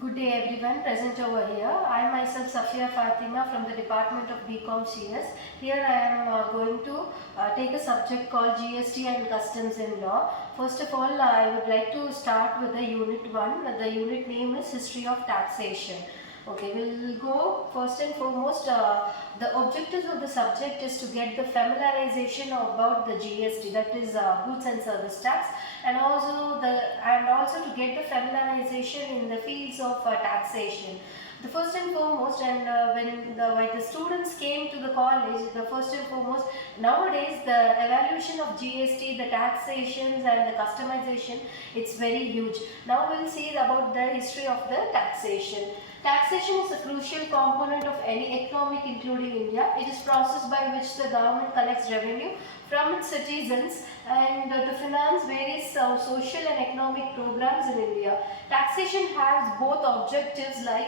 Good day everyone, present over here. I myself Safia Fatima from the Department of BCom CS. Here I am going to take a subject called GST and Customs and Law. First of all, I would like to start with the Unit 1. The unit name is History of Taxation. Okay, we'll go first and foremost. The objectives of the subject is to get the familiarization about the GST, that is Goods and Service Tax, and also to get the familiarization in the fields of taxation. The first and foremost, and when the students came to the college, the first and foremost, nowadays the evaluation of GST, the taxations and the customization, it's very huge. Now we'll see about the history of the taxation. Taxation is a crucial component of any economic including India. It is process by which the government collects revenue from its citizens and to finance various social and economic programs in India. Taxation has both objectives like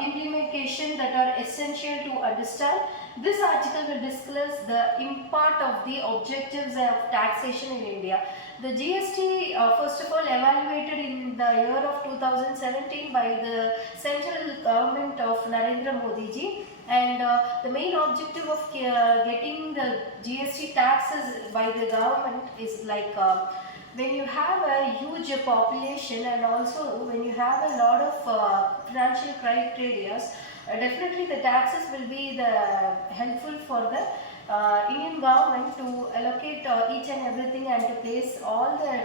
implementation that are essential to understand. This article will discuss the impact of the objectives of taxation in India. The GST, first of all, evaluated in the year of 2017 by the central government of Narendra Modi ji, and the main objective of getting the GST taxes by the government is like when you have a huge population and also when you have a lot of financial criteria, definitely the taxes will be helpful for the Indian government to allocate each and everything and to place all the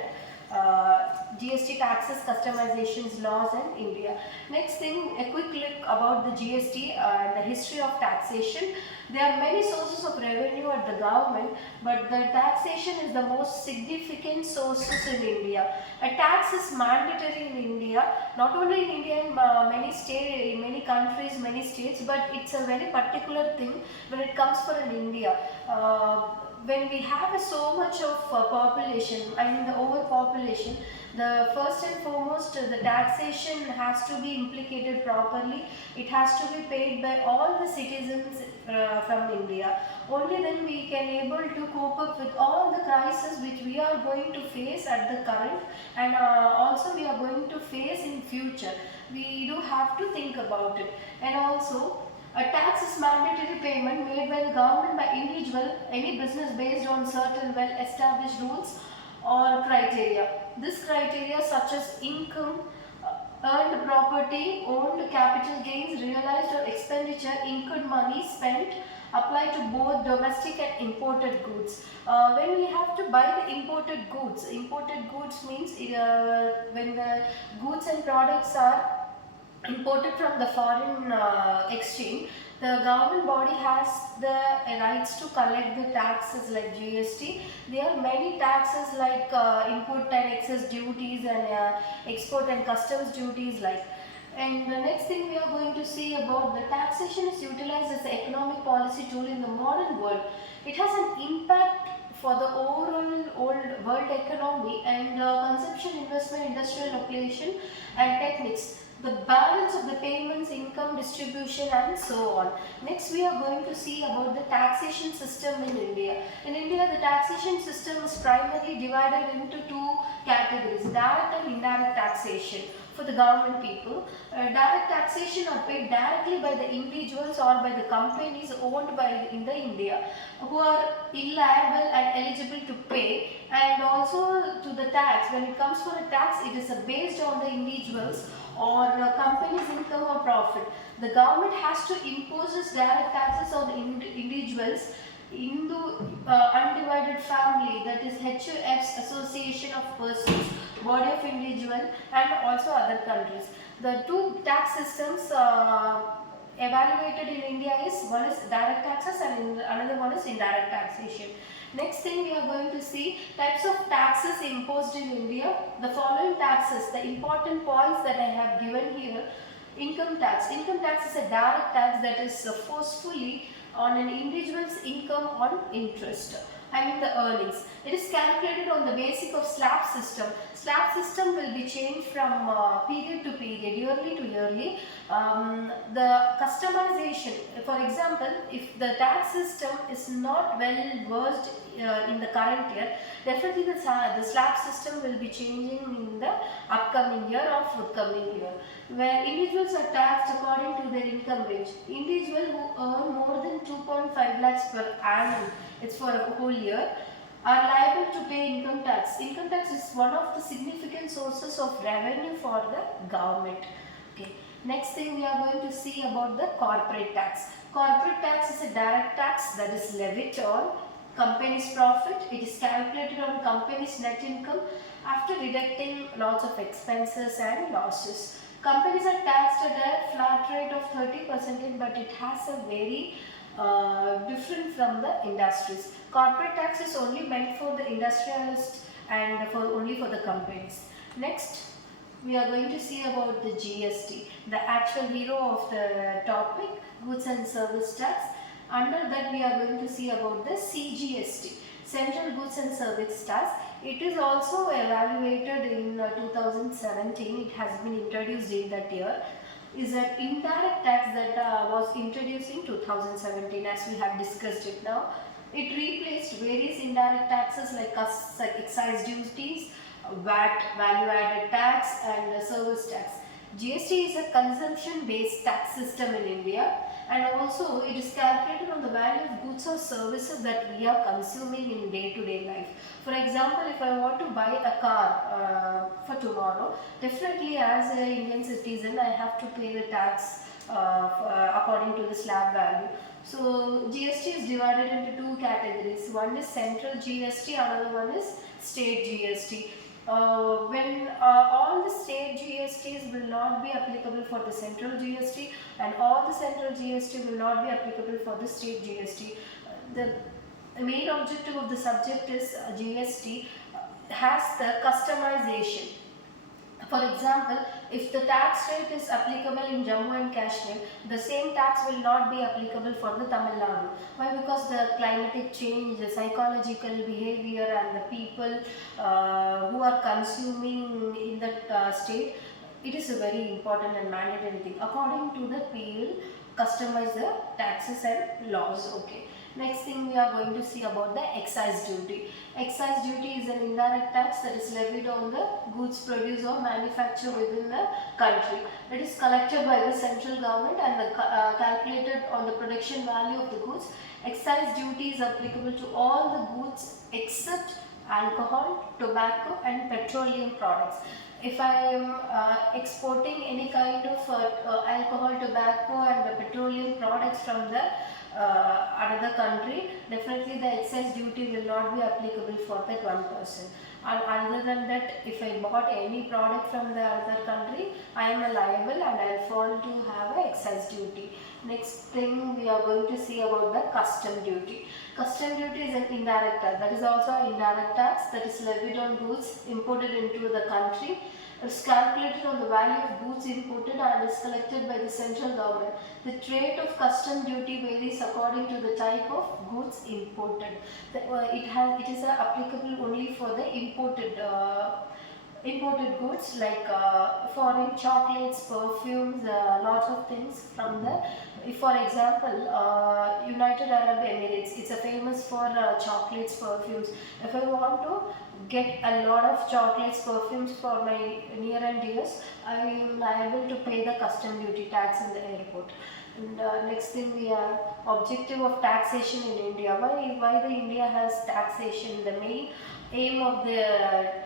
GST taxes, customizations, laws in India. Next thing, a quick look about the GST and the history of taxation. There are many sources of revenue at the government, but the taxation is the most significant sources in India. A tax is mandatory in India, not only in India, in many countries, many states, but it's a very particular thing when it comes for in India. When we have so much of population, I mean the overpopulation, the first and foremost the taxation has to be implicated properly. It has to be paid by all the citizens from India. Only then we can able to cope up with all the crises which we are going to face at the current, and also we are going to face in future. We do have to think about it. And also, a tax is mandatory payment made by the government by individual, any business based on certain well-established rules or criteria. This criteria such as income, earned property, owned capital gains, realized or expenditure, incurred money spent, apply to both domestic and imported goods. When we have to buy the imported goods means when the goods and products are imported from the foreign exchange, the government body has the rights to collect the taxes like GST. There are many taxes like input and excess duties and export and customs duties like. And the next thing we are going to see about the taxation is utilized as an economic policy tool in the modern world. It has an impact for the overall old world economy and consumption, investment, industrial operation and techniques, the balance of the payments, income distribution and so on. Next we are going to see about the taxation system in India. In India the taxation system is primarily divided into two categories, direct and indirect taxation. For the government people, direct taxation are paid directly by the individuals or by the companies owned by in the India who are liable and eligible to pay, and also to the tax. When it comes for a tax, it is based on the individuals or company's income or profit. The government has to impose its direct taxes on the individuals, Hindu Undivided Family, that is HUF's Association of Persons, Body of Individual and also other countries. The two tax systems evaluated in India is, one is direct taxes and another one is indirect taxation. Next thing we are going to see types of taxes imposed in India. The following taxes, the important points that I have given here. Income tax. Income tax is a direct tax that is forcefully on an individual's income on interest. the earnings. It is calculated on the basis of slab system. Slab system will be changed from period to period, yearly to yearly. The customization, for example, if the tax system is not well versed in the current year, definitely the slab system will be changing in the upcoming year or forthcoming year, where individuals are taxed according to their income range. Individual who earn more than 2.5 lakhs per annum, it's for a whole year, are liable to pay income tax. Income tax is one of the significant sources of revenue for the government. Okay. Next thing we are going to see about the corporate tax. Corporate tax is a direct tax that is levied on company's profit. It is calculated on company's net income after deducting lots of expenses and losses. Companies are taxed at a flat rate of 30%, but it has a very different from the industries. Corporate tax is only meant for the industrialists and only for the companies. Next, we are going to see about the GST, the actual hero of the topic, goods and service tax. Under that, we are going to see about the CGST, Central Goods and Service Tax. It is also evaluated in 2017. It has been introduced in that year. Is an indirect tax that was introduced in 2017, as we have discussed it now. It replaced various indirect taxes like excise duties, VAT, value added tax, and service tax. GST is a consumption based tax system in India, and also it is calculated on the value of goods or services that we are consuming in day to day life. For example, if I want to buy a car for tomorrow, definitely as an Indian citizen I have to pay the tax according to the slab value. So GST is divided into two categories. One is central GST, another one is state GST. When all the state GSTs will not be applicable for the central GST, and all the central GST will not be applicable for the state GST. The main objective of the subject is GST has the customization. For example, if the tax rate is applicable in Jammu and Kashmir, the same tax will not be applicable for the Tamil Nadu. Why? Because the climatic change, the psychological behavior, and the people who are consuming in that state, it is a very important and mandatory thing. According to the people, customize the taxes and laws. Okay. Next thing we are going to see about the excise duty. Excise duty is an indirect tax that is levied on the goods produced or manufactured within the country. It is collected by the central government and calculated on the production value of the goods. Excise duty is applicable to all the goods except alcohol, tobacco, and petroleum products. If I am exporting any kind of alcohol, tobacco, and petroleum products from the another country, definitely the excise duty will not be applicable for that one person. And other than that, if I bought any product from the other country, I am liable and I fall to have an excise duty. Next thing we are going to see about the custom duty. Custom duty is an indirect tax. That is also an indirect tax that is levied on goods imported into the country. It is calculated on the value of goods imported and is collected by the central government. The rate of custom duty varies according to the type of goods imported. It is applicable only for the imported goods like foreign chocolates, perfumes, lots of things from the, for example, United Arab Emirates, it's a famous for chocolates, perfumes. If I want to get a lot of chocolates, perfumes for my near and dears, I am liable to pay the custom duty tax in the airport. And next thing we are objective of taxation in India. Why the India has taxation? The main aim of the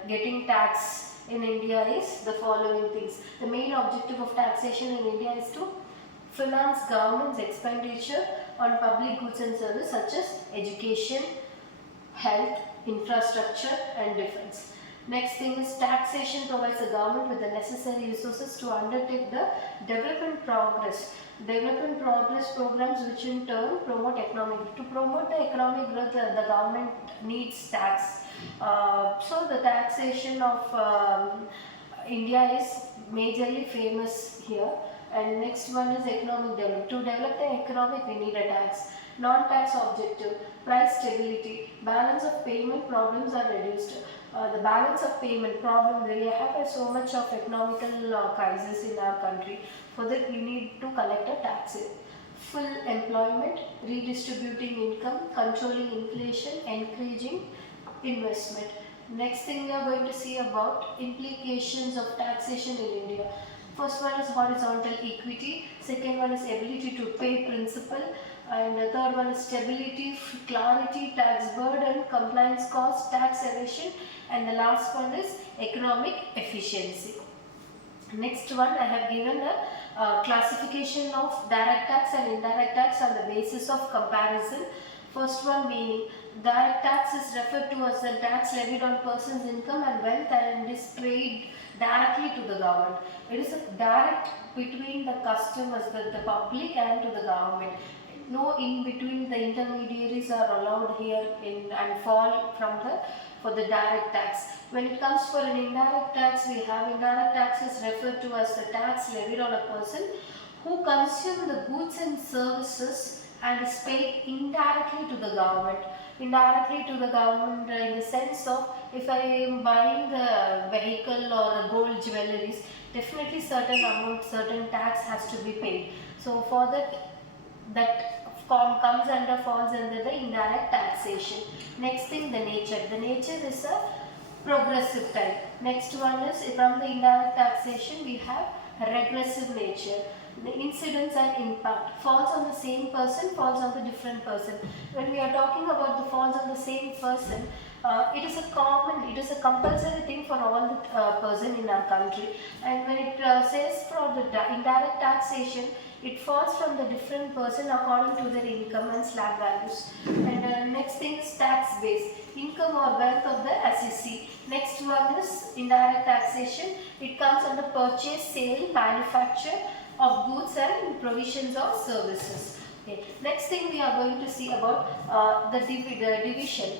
getting tax in India is the following things. The main objective of taxation in India is to finance government's expenditure on public goods and services such as education, health, infrastructure, and defense. Next thing is taxation provides the government with the necessary resources to undertake the development progress programs, which in turn promote economic. To promote the economic growth, the government needs tax. So the taxation of India is majorly famous here. And next one is economic development. To develop the economic, we need a tax. Non-tax objective, price stability, balance of payment problems are reduced. The balance of payment problem, we have so much of economical crisis in our country. For that we need to collect a tax. Full employment, redistributing income, controlling inflation, encouraging investment. Next thing we are going to see about implications of taxation in India. First one is horizontal equity, second one is ability to pay principal, and the third one is stability, clarity, tax burden, compliance cost, tax evasion, and the last one is economic efficiency. Next one, I have given a classification of direct tax and indirect tax on the basis of comparison. First one meaning, direct tax is referred to as the tax levied on person's income and wealth and is paid directly to the government. It is a direct between the customers, the public and to the government. No in between, the intermediaries are allowed here and fall from for the direct tax. When it comes for an indirect tax, we have indirect tax is referred to as the tax levied on a person who consume the goods and services and is paid indirectly to the government. Indirectly to the government in the sense of, if I am buying a vehicle or a gold jewelries, definitely certain amount, certain tax has to be paid. So for that falls under the indirect taxation. Next thing, the nature. The nature is a progressive type. Next one is, from the indirect taxation we have regressive nature. The incidence and impact falls on the same person, falls on the different person. When we are talking about the falls on the same person, it is a compulsory thing for all the person in our country. And when it says for the indirect taxation, it falls from the different person according to their income and slab values. And next thing is tax base, income or wealth of the assessee. Next one is indirect taxation. It comes under purchase, sale, manufacture of goods and provisions of services. Okay. Next thing we are going to see about the division,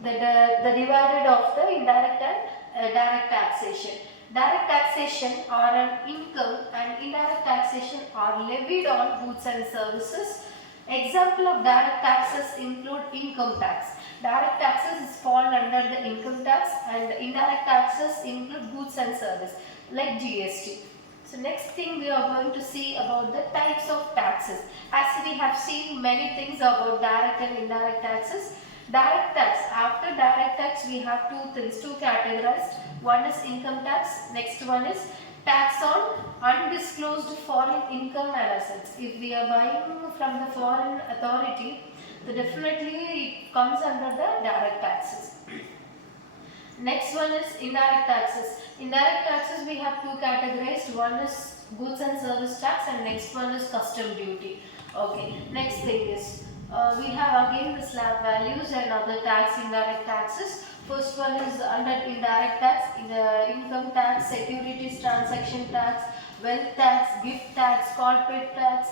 the divided of the indirect and direct taxation. Direct taxation are an income and indirect taxation are levied on goods and services. Example of direct taxes include income tax. Direct taxes fall under the income tax and indirect taxes include goods and service like GST. So next thing we are going to see about the types of taxes. As we have seen many things about direct and indirect taxes. Direct tax, after direct tax we have two categorized. One is income tax, next one is tax on undisclosed foreign income and assets. If we are buying from the foreign authority, then definitely it comes under the direct taxes. Next one is indirect taxes. Indirect taxes we have two categorized. One is goods and service tax and next one is custom duty. Okay, next thing is we have again the slab values and other tax, indirect taxes. First one is under indirect tax, income tax, securities transaction tax, wealth tax, gift tax, corporate tax,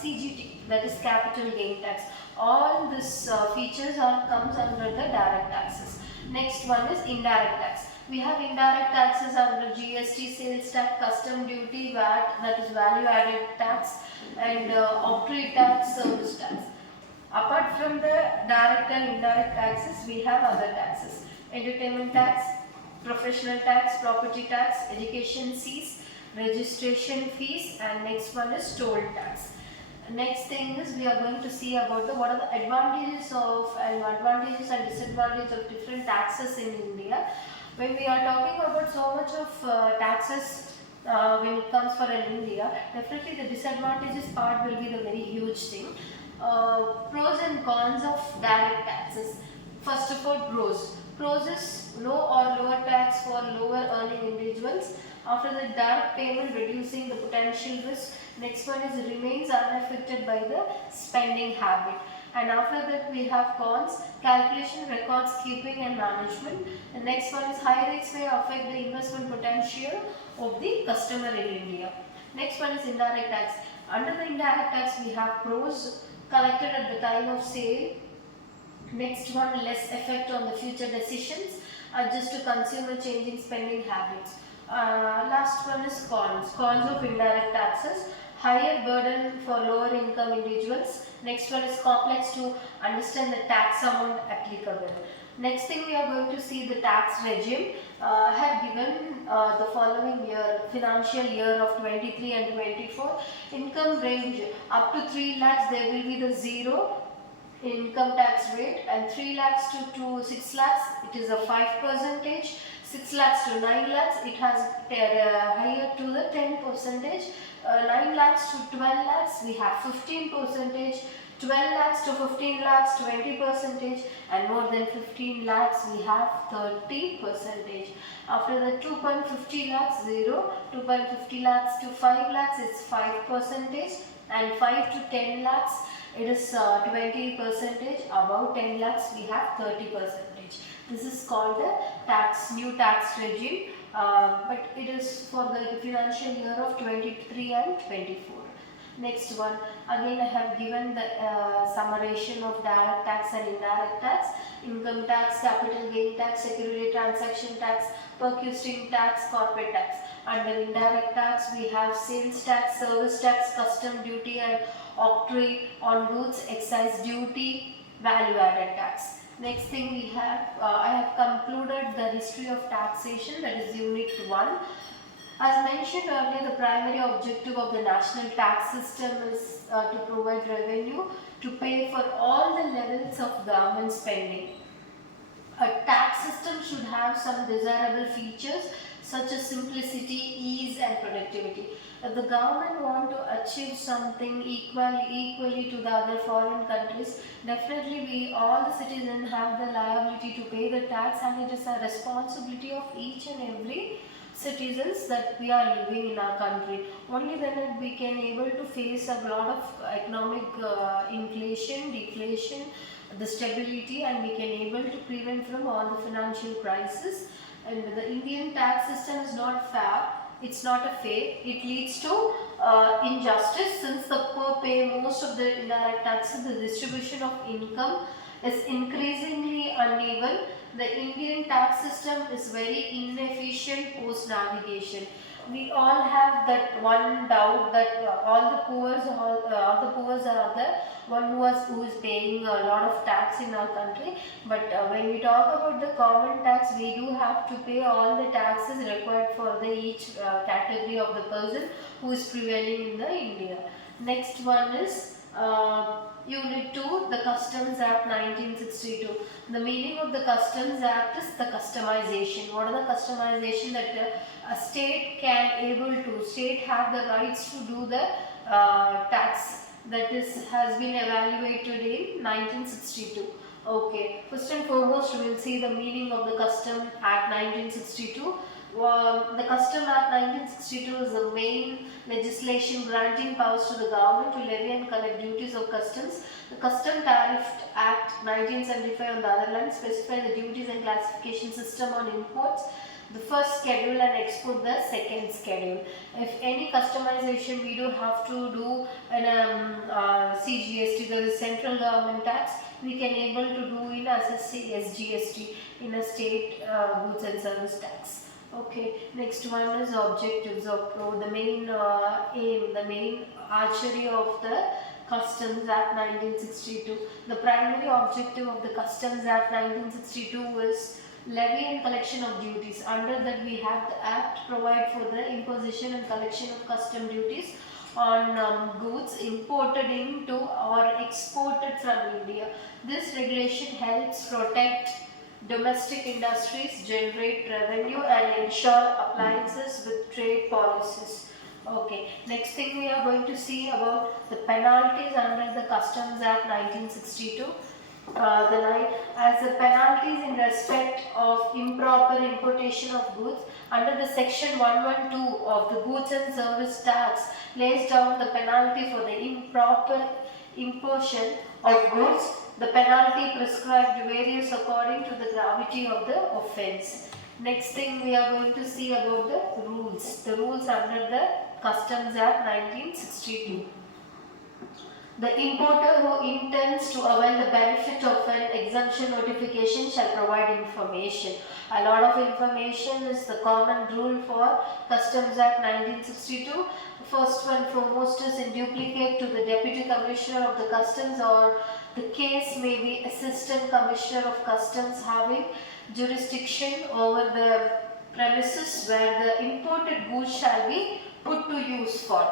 CGT, that is capital gain tax. All these features comes under the direct taxes. Next one is indirect tax. We have indirect taxes under GST, sales tax, custom duty, VAT, that is value added tax, and octroi tax, service tax. Apart from the direct and indirect taxes, we have other taxes. Entertainment tax, professional tax, property tax, education fees, registration fees, and next one is toll tax. Next thing is we are going to see about what are the advantages and disadvantages of different taxes in India. When we are talking about so much of taxes when it comes for in India, definitely the disadvantages part will be the very huge thing. Pros and cons of direct taxes. First of all, pros. Pros is no or lower tax for lower earning individuals. After the direct payment, reducing the potential risk. Next one is remains unaffected by the spending habit. And after that we have cons, calculation, records keeping and management. The next one is high rates may affect the investment potential of the customer in India. Next one is indirect tax. Under the indirect tax we have pros, collected at the time of sale. Next one, less effect on the future decisions, adjust to consumer changing spending habits. Last one is cons. Cons of indirect taxes. higher burden for lower income individuals. Next one is complex to understand the tax amount applicable. Next thing we are going to see the tax regime. I have given the following year, financial year of 23 and 24. Income range up to 3 lakhs there will be the zero income tax rate, and 3 lakhs to 6 lakhs it is a 5 percentage. 6 lakhs to 9 lakhs it has higher to the 10 percentage. 9 lakhs to 12 lakhs we have 15 percentage. 12 lakhs to 15 lakhs 20 percentage, and more than 15 lakhs we have 30 percentage. After the 2.50 lakhs 0, 2.50 lakhs to 5 lakhs it's 5 percentage, and 5 to 10 lakhs it is 20 percentage. Above 10 lakhs we have 30 percentage. This is called the new tax regime, but it is for the financial year of 23 and 24. Next one, again I have given the summarization of direct tax and indirect tax. Income tax, capital gain tax, security transaction tax, perquisiting tax, corporate tax. Under indirect tax we have sales tax, service tax, custom duty and octroi on goods, excise duty, value added tax. Next thing we have, I have concluded the history of taxation, that is unit 1. As mentioned earlier, the primary objective of the national tax system is to provide revenue to pay for all the levels of government spending. A tax system should have some desirable features such as simplicity, ease and productivity. If the government want to achieve something equally to the other foreign countries, definitely we all the citizens have the liability to pay the tax, and it is a responsibility of each and every citizens that we are living in our country. Only then we can able to face a lot of economic inflation, deflation, the stability, and we can able to prevent from all the financial crisis. And the Indian tax system is not fair. It's not a fair. It leads to injustice, since the poor pay most of the indirect taxes. The distribution of income is increasingly uneven. The Indian tax system is very inefficient post navigation. We all have that one doubt that all the poor are the one who is paying a lot of tax in our country. But when we talk about the common tax, we do have to pay all the taxes required for the each category of the person who is prevailing in the India. Next one is Unit 2, the Customs Act 1962. The meaning of the Customs Act is the customization. What are the customization? That a state state have the rights to do the tax, that has been evaluated in 1962. Okay, first and foremost we will see the meaning of the Custom Act 1962. The Custom Act 1962 is the main legislation granting powers to the government to levy and collect duties of customs. The Custom Tariff Act 1975 on the other hand specify the duties and classification system on imports, the first schedule, and export the second schedule. If any customization we do have to do in CGST, that is central government tax, we can able to do in as a SGST, in a state goods and service tax. Okay, next one is objectives of the main aim, the main archery of the Customs Act 1962. The primary objective of the Customs Act 1962 is levy and collection of duties. Under that we have the Act provide for the imposition and collection of custom duties on goods imported into or exported from India. This regulation helps protect domestic industries, generate revenue and ensure appliances with trade policies. Okay, next thing we are going to see about the penalties under the Customs Act 1962. As the penalties in respect of improper importation of goods, under the section 112 of the Goods and Service Tax lays down the penalty for the improper importation of goods. The penalty prescribed varies according to the gravity of the offence. Next thing we are going to see about the rules. The rules under the Customs Act 1962. The importer who intends to avail the benefit of an exemption notification shall provide information. A lot of information is the common rule for Customs Act 1962. First one foremost is in duplicate to the Deputy Commissioner of the Customs, or the case may be Assistant Commissioner of Customs having jurisdiction over the premises where the imported goods shall be put to use for.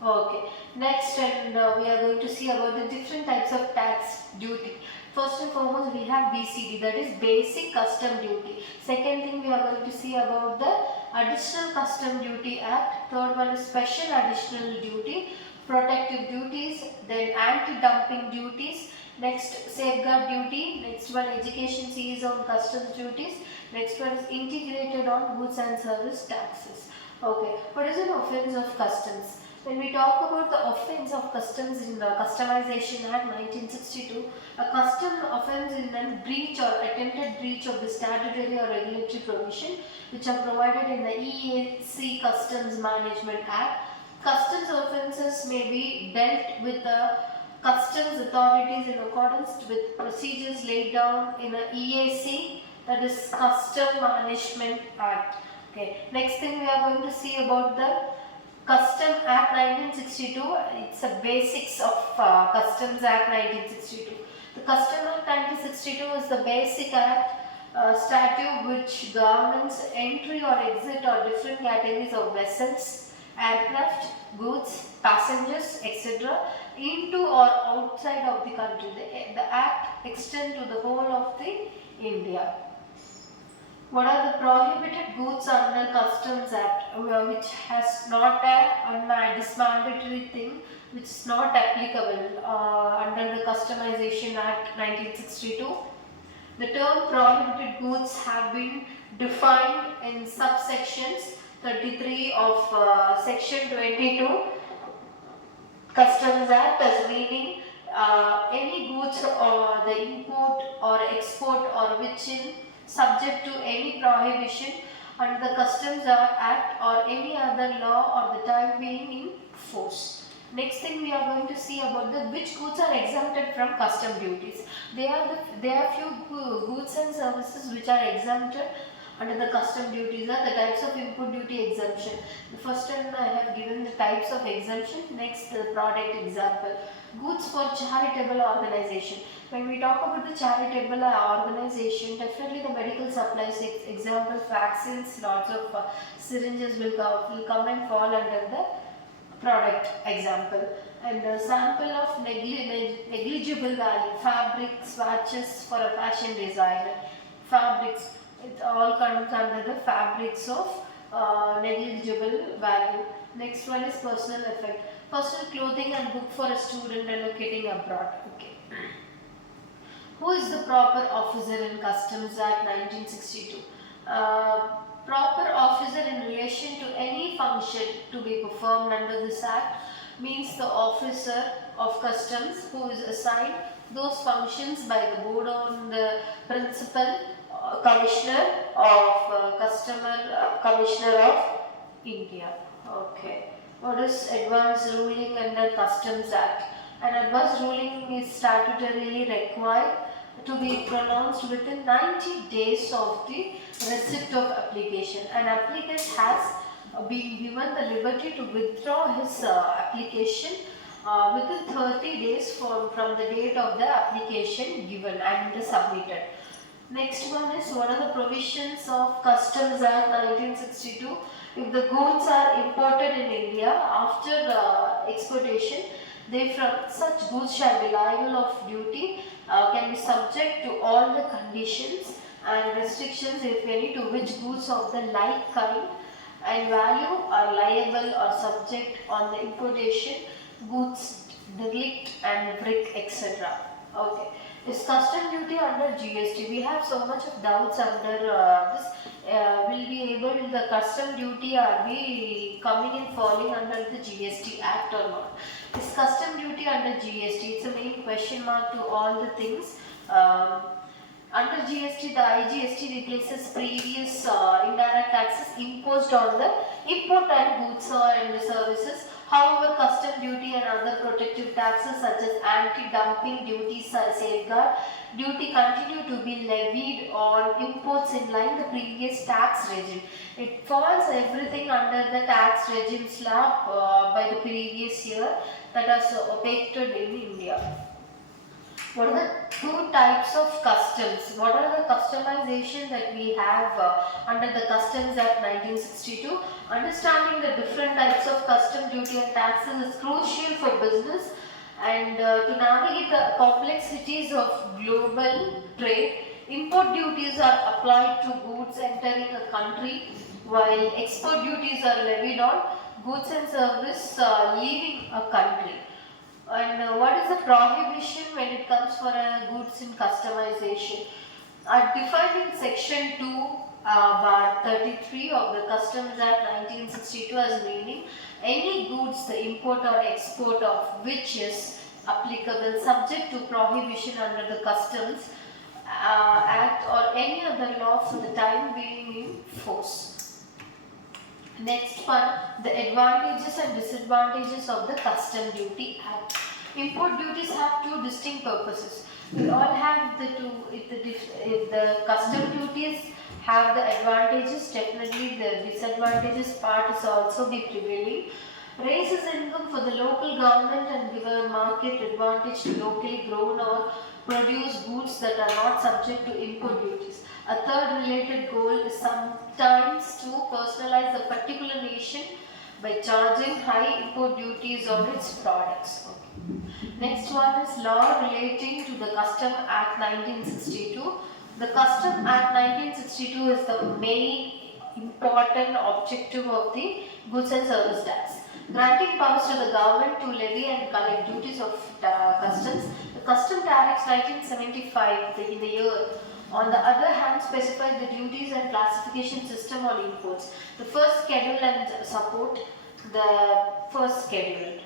Okay, next, and we are going to see about the different types of tax duty. First and foremost, we have BCD, that is Basic Custom Duty. Second thing, we are going to see about the Additional Custom Duty Act. Third one is Special Additional Duty, Protective Duties, then Anti-Dumping Duties. Next, Safeguard Duty. Next one, Education Sees on Customs Duties. Next one is Integrated on Goods and Service Taxes. Okay, what is an offence of customs? When we talk about the offence of customs in the Customization Act 1962, a custom offence is a breach or attempted breach of the statutory or regulatory provision which are provided in the EAC Customs Management Act. Customs offences may be dealt with the customs authorities in accordance with procedures laid down in the EAC, that is Custom Management Act. Okay. Next thing we are going to see about the Custom Act 1962. It's a basics of Customs Act 1962. The Custom Act 1962 is the basic act statute which governs entry or exit or different categories of vessels, aircraft, goods, passengers, etc. into or outside of the country. The act extends to the whole of the India. What are the prohibited goods under Customs Act, which has not this mandatory thing, which is not applicable under the Customization Act 1962? The term prohibited goods have been defined in subsections 33 of section 22 Customs Act as meaning any goods or the import or export or which in subject to any prohibition under the Customs Act or any other law or the time being in force. Next thing we are going to see about the which goods are exempted from custom duties. There are few goods and services which are exempted under the custom duties are the types of input duty exemption. The first one I have given the types of exemption. Next, the product example. Goods for charitable organization. When we talk about the charitable organization, definitely the medical supplies, example vaccines, lots of syringes will come and fall under the product example. And the sample of negligible value, fabric swatches for a fashion designer, fabrics, it all comes under the fabrics of negligible value. Next one is personal effect, personal clothing and book for a student relocating abroad. Okay. Who is the proper officer in Customs Act 1962? Proper officer in relation to any function to be performed under this act means the officer of customs who is assigned those functions by the board on the principal commissioner of commissioner of India. Okay. What is advance ruling under Customs Act? An advance ruling is statutorily required to be pronounced within 90 days of the receipt of application. An applicant has been given the liberty to withdraw his application within 30 days from the date of the application given and submitted. Next one is one of the provisions of Customs Act 1962. If the goods are imported in India after exportation, they from such goods shall be liable of duty, can be subject to all the conditions and restrictions, if any, to which goods of the like kind and value are liable or subject on the importation, goods, derelict and brick, etc. Okay. Is custom duty under GST? We have so much of doubts under this. Will be able the custom duty are we coming and falling under the GST Act or not? Is custom duty under GST? It's a main question mark to all the things. Under GST, the IGST replaces previous indirect taxes imposed on the import and goods and services However, custom duty and other protective taxes such as anti-dumping duties safeguard duty continue to be levied on imports in line the previous tax regime. It falls everything under the tax regime slab by the previous year that was operated in India. What are the two types of customs? What are the customization that we have under the Customs Act 1962? Understanding the different types of custom duty and taxes is crucial for business and to navigate the complexities of global trade. Import duties are applied to goods entering a country while export duties are levied on goods and service leaving a country. And what is the prohibition when it comes for goods in customization? Are defined in section 2 bar 33 of the Customs Act 1962 as meaning any goods the import or export of which is applicable subject to prohibition under the Customs Act or any other law for the time being in force. Next one, the advantages and disadvantages of the Custom Duty Act. Import duties have two distinct purposes. We all have the two. If the custom duties have the advantages, definitely the disadvantages part is also be prevailing. Raises income for the local government and give a market advantage to locally grown or produced goods that are not subject to import duties. A third related goal is sometimes to personalize a particular nation by charging high import duties on its products. Okay. Next one is law relating to the Custom Act 1962. The Custom Act 1962 is the main important objective of the goods and service tax. Granting powers to the government to levy and collect duties of customs. The custom tariffs 1975 in the year on the other hand specify the duties and classification system on imports. The first schedule and support the first schedule.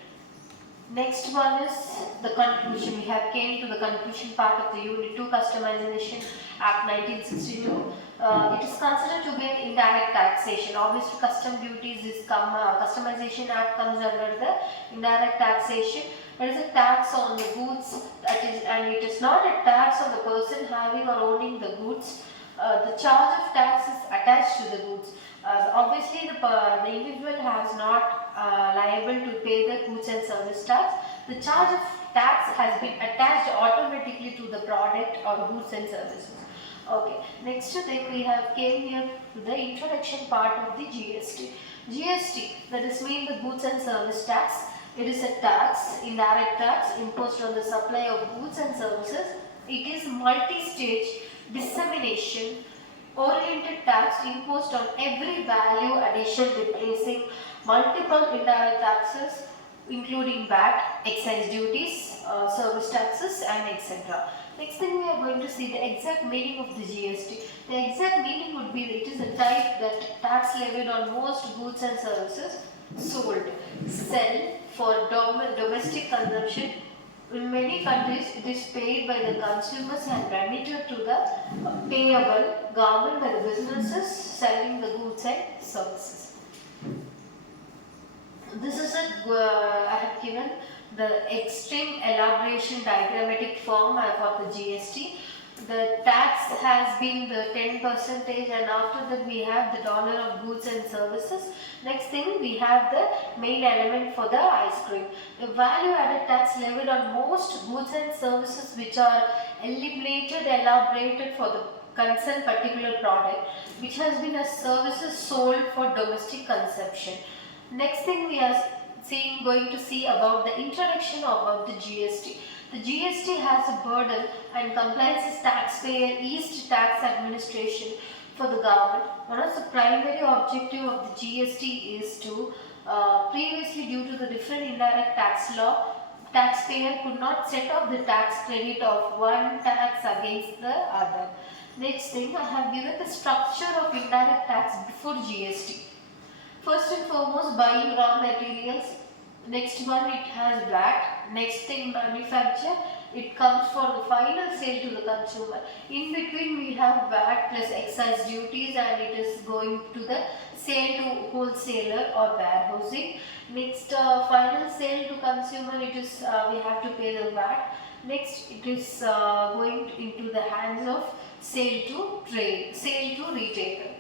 Next one is the conclusion. We have came to the conclusion part of the Unit 2 Customization Act 1962. It is considered to be an indirect taxation. Obviously, custom duties is Customization Act comes under the indirect taxation. There is a tax on the goods that is, and it is not a tax on the person having or owning the goods. The charge of tax is attached to the goods. Obviously, the individual has not liable to pay the goods and service tax. The charge of tax has been attached automatically to the product or goods and services. Okay, next thing we have came here to the introduction part of the GST. GST, that is mean the goods and service tax. It is a tax, indirect tax imposed on the supply of goods and services. It is multi-stage dissemination oriented tax imposed on every value addition replacing multiple indirect taxes including VAT, excise duties, service taxes and etc. Next thing we are going to see the exact meaning of the GST. The exact meaning would be it is a type that tax levied on most goods and services sold, sell for domestic consumption. In many countries, it is paid by the consumers and remitted to the payable government by the businesses selling the goods and services. This is I have given the extreme elaboration diagrammatic form for the GST. The tax has been the 10% and after that we have the dollar of goods and services. Next thing we have the main element for the ice cream. The value added tax levied on most goods and services which are elaborated for the concerned particular product which has been as services sold for domestic consumption. Next thing we are going to see about the introduction of the GST. The GST has a burden and compliance is taxpayer east tax administration for the government. One of the primary objective of the GST is to previously due to the different indirect tax law, taxpayer could not set off the tax credit of one tax against the other. Next thing I have given the structure of indirect tax before GST. First and foremost, buying raw materials, Next one, it has VAT. Next thing, manufacture. It comes for the final sale to the consumer. In between, we have VAT plus excise duties, and it is going to the sale to wholesaler or warehousing. Next, final sale to consumer, it is we have to pay the VAT. Next, it is going into the hands of sale to trade, sale to retailer.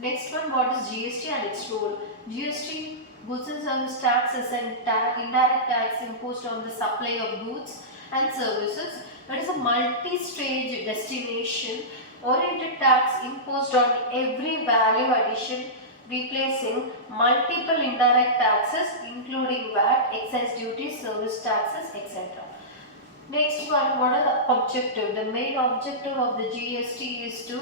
Next one, what is GST and its role? GST, goods and service tax, is an indirect tax imposed on the supply of goods and services. That is a multi-stage destination oriented tax imposed on every value addition, replacing multiple indirect taxes including VAT, excise duties, service taxes, etc. Next one, what are the objective? The main objective of the GST is to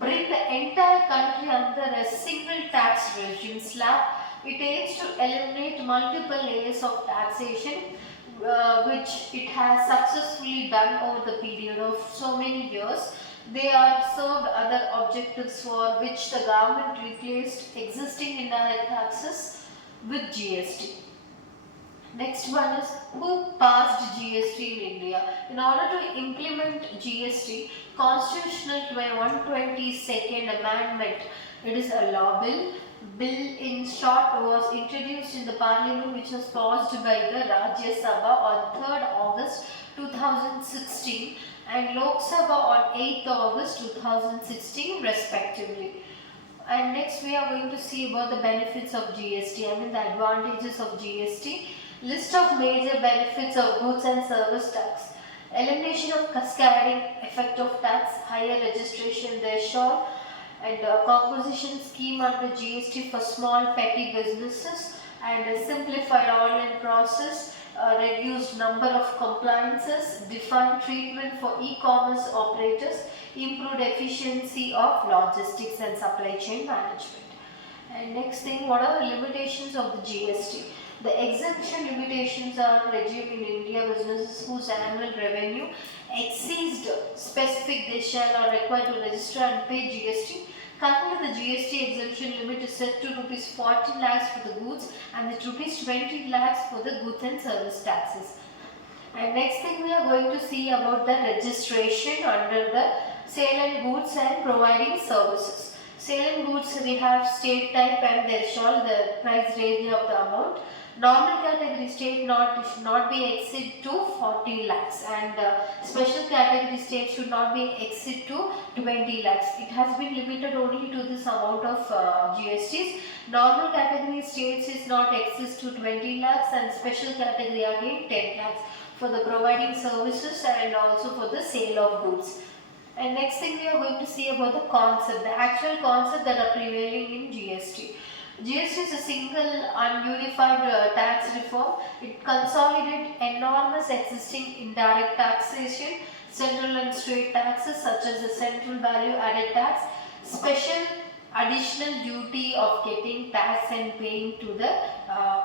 bring the entire country under a single tax regime slab. It aims to eliminate multiple layers of taxation, which it has successfully done over the period of so many years. They are served other objectives for which the government replaced existing indirect taxes with GST. Next one is, who passed GST in India? In order to implement GST, Constitutional 122nd Amendment, it is a law bill. Bill in short was introduced in the Parliament, which was passed by the Rajya Sabha on 3rd August 2016 and Lok Sabha on 8th August 2016 respectively. And next we are going to see about the benefits of GST, I mean the advantages of GST. List of major benefits of goods and service tax. Elimination of cascading effect of tax, higher registration threshold, and composition scheme under GST for small petty businesses, and a simplified online process, reduced number of compliances, defined treatment for e-commerce operators, improved efficiency of logistics and supply chain management. And next thing, what are the limitations of the GST? The exemption limitations are regime in India. Businesses whose annual revenue exceeds specific they shall are required to register and pay GST. Currently, the GST exemption limit is set to Rs 40 lakhs for the goods and the Rs 20 lakhs for the goods and service taxes. And next thing we are going to see about the registration under the sale and goods and providing services. Sale and goods, we have state type and there shall the price range of the amount. Normal category state should not be exceed to 40 lakhs, and special category state should not be exceed to 20 lakhs. It has been limited only to this amount of GSTs. Normal category states is not exceed to 20 lakhs and special category again 10 lakhs for the providing services and also for the sale of goods. And next thing we are going to see about the concept, the actual concept that are prevailing in GST. GST is a single ununified tax reform. It consolidates enormous existing indirect taxation, central and state taxes such as the central value added tax, special additional duty of getting tax and paying to the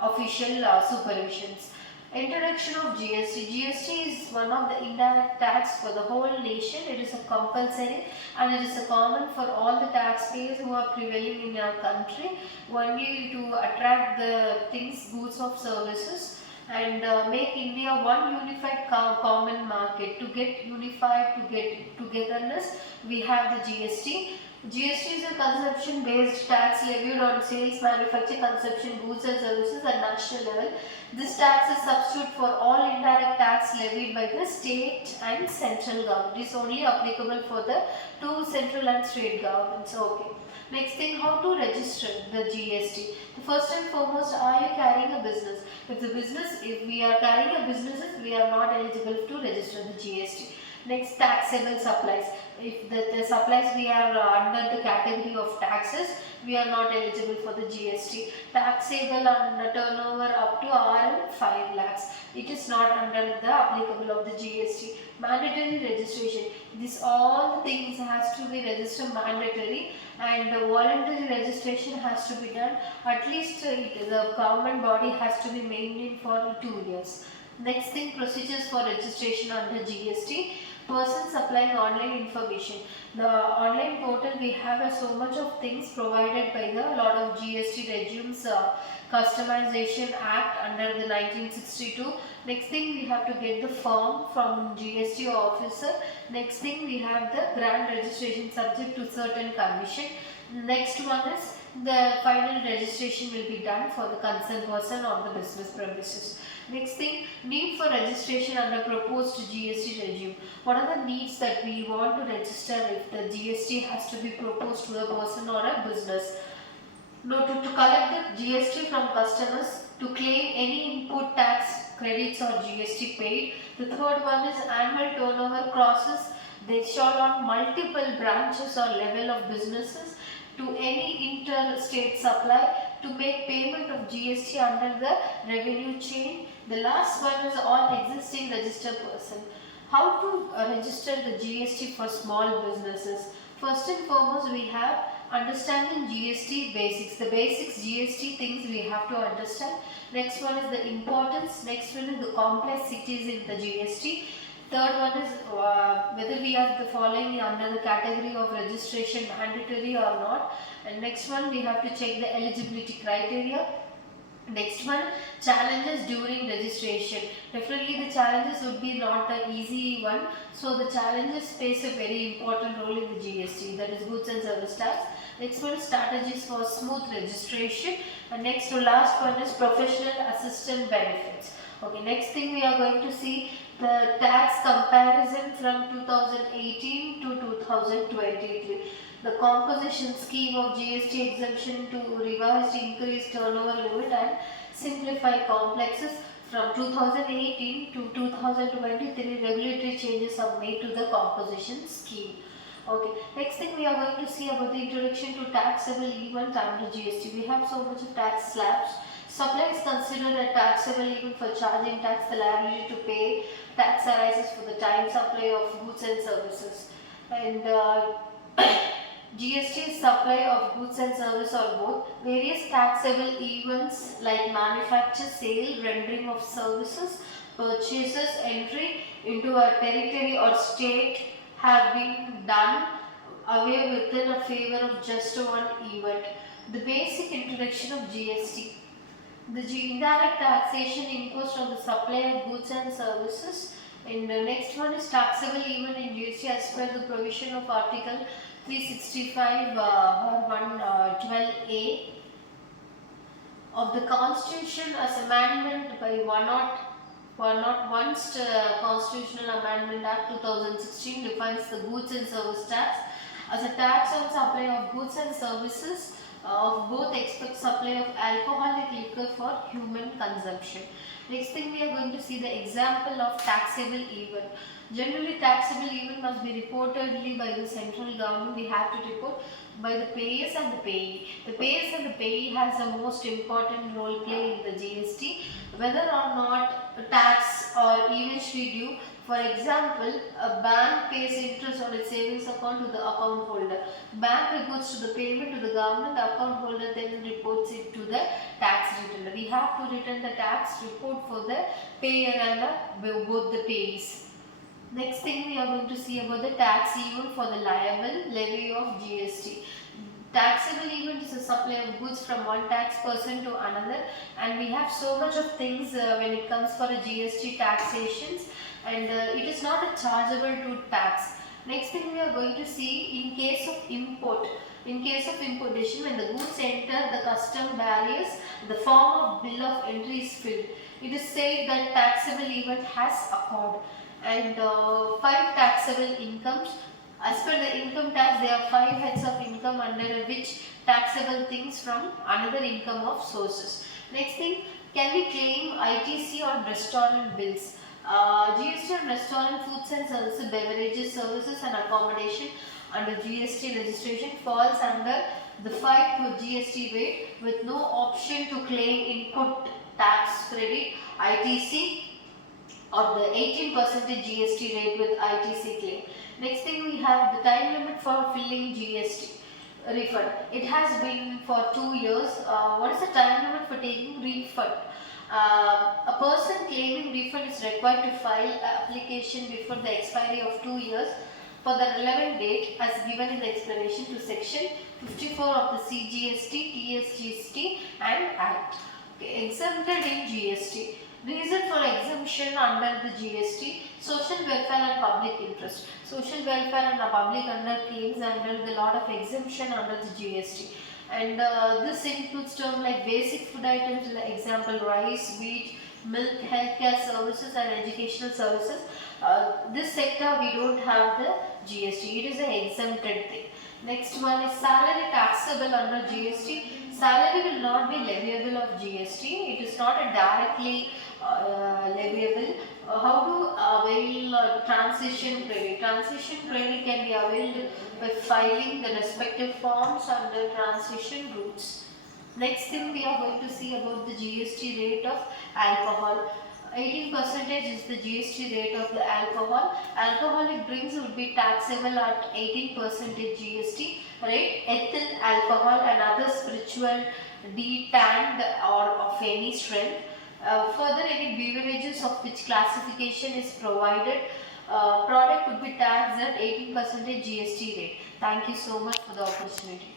official supervisions. Introduction of GST. GST is one of the indirect tax for the whole nation. It is a compulsory and it is a common for all the taxpayers who are prevailing in our country, only to attract the things, goods of services, and make India one unified common market. To get unified, to get togetherness, we have the GST. GST is a consumption based tax levied on sales, manufacture, consumption, goods and services at national level. This tax is substitute for all indirect tax levied by the state and central government. It is only applicable for the two central and state governments. Okay. Next thing, how to register the GST. The first and foremost, are you carrying a business? If we are carrying a businesses, we are not eligible to register the GST. Next, taxable supplies. If the supplies we are under the category of taxes, we are not eligible for the GST. Taxable on turnover up to RM 5 lakhs. It is not under the applicable of the GST. Mandatory registration. This all things has to be registered mandatory, and voluntary registration has to be done. At least the government body has to be maintained for 2 years. Next thing, procedures for registration under GST. person supplying online information. The online portal, we have so much of things provided by the lot of GST regimes customization act under the 1962. Next thing, we have to get the form from GST officer. Next thing, we have the grant registration subject to certain condition. Next one is the final registration will be done for the concerned person on the business premises. Next thing, need for registration under proposed GST regime. What are the needs that we want to register if the GST has to be proposed to a person or a business? No, to collect the GST from customers, to claim any input tax credits or GST paid. The third one is annual turnover crosses. They shall on multiple branches or level of businesses to any interstate supply to make payment of GST under the revenue chain. The last one is all existing registered person. How to register the GST for small businesses? First and foremost, we have understanding GST basics. The basics GST things we have to understand. Next one is the importance. Next one is the complexities in the GST. Third one is whether we are the following under the category of registration mandatory or not. And next one, we have to check the eligibility criteria. Next one, challenges during registration. Definitely the challenges would be not an easy one. So the challenges plays a very important role in the GST, that is goods and service tax. Next one, strategies for smooth registration. And next to last one is professional assistant benefits. Okay, next thing we are going to see the tax comparison from 2018 to 2023. The composition scheme of GST exemption to revised increased turnover limit and simplify complexes from 2018 to 2023. Regulatory changes are made to the composition scheme. Okay, next thing we are going to see about the introduction to taxable event under GST. We have so much of tax slabs. Supply is considered a taxable event for charging tax. The liability to pay tax arises for the time supply of goods and services. And GST is supply of goods and service or both. Various taxable events like manufacture, sale, rendering of services, purchases, entry into a territory or state have been done away within a favor of just one event. The basic introduction of GST. The indirect taxation imposed on the supply of goods and services. And the next one is taxable event in GST as per the provision of Article 365 112A of the Constitution as amendment by 101st Constitutional Amendment Act 2016 defines the goods and service tax as a tax on supply of goods and services of both expect supply of alcoholic liquor for human consumption. Next thing, we are going to see the example of taxable event. Generally, taxable event must be reportedly by the central government. We have to report by the payers and the payee. The payers and the payee has the most important role play in the GST. Whether or not tax or eventually due. For example, a bank pays interest on its savings account to the account holder. Bank reports to the payment to the government. The account holder then reports it to the tax returner. We have to return the tax report for the payer and both the payees. Next thing, we are going to see about the tax event for the liable levy of GST. Taxable event is a supply of goods from one tax person to another, and we have so much of things when it comes for a GST taxations, and it is not a chargeable to tax. Next thing, we are going to see in case of import. In case of importation, when the goods enter the custom barriers, the form of bill of entry is filled. It is said that taxable event has occurred. And 5 taxable incomes. As per the income tax, there are 5 heads of income under which taxable things from another income of sources. Next thing, can we claim ITC on restaurant bills? GST on restaurant, foods and services, beverages, services and accommodation under GST registration falls under the 5 GST rate with no option to claim input tax credit ITC or the 18% GST rate with ITC claim. Next thing, we have the time limit for filling GST refund. It has been for 2 years. What is the time limit for taking refund? A person claiming refund is required to file application before the expiry of 2 years for the relevant date as given in the explanation to section 54 of the CGST, TSGST and Act. Okay, exempted in GST. Reason for exemption under the GST: social welfare and public interest. Social welfare and public under claims under the lot of exemption under the GST. And this includes terms like basic food items, like example rice, wheat, milk, healthcare services and educational services. This sector we don't have the GST, it is an exempted thing. Next one is salary taxable under GST. Salary will not be leviable of GST, it is not a directly leviable. How to avail transition credit? Transition credit can be availed by filing the respective forms under transition routes. Next thing we are going to see about the GST rate of alcohol. 18% is the GST rate of the alcohol. Alcoholic drinks will be taxable at 18% GST rate. Ethyl alcohol and other spiritual detanned or of any strength. Further, any beverages of which classification is provided, product would be taxed at 18% GST rate. Thank you so much for the opportunity.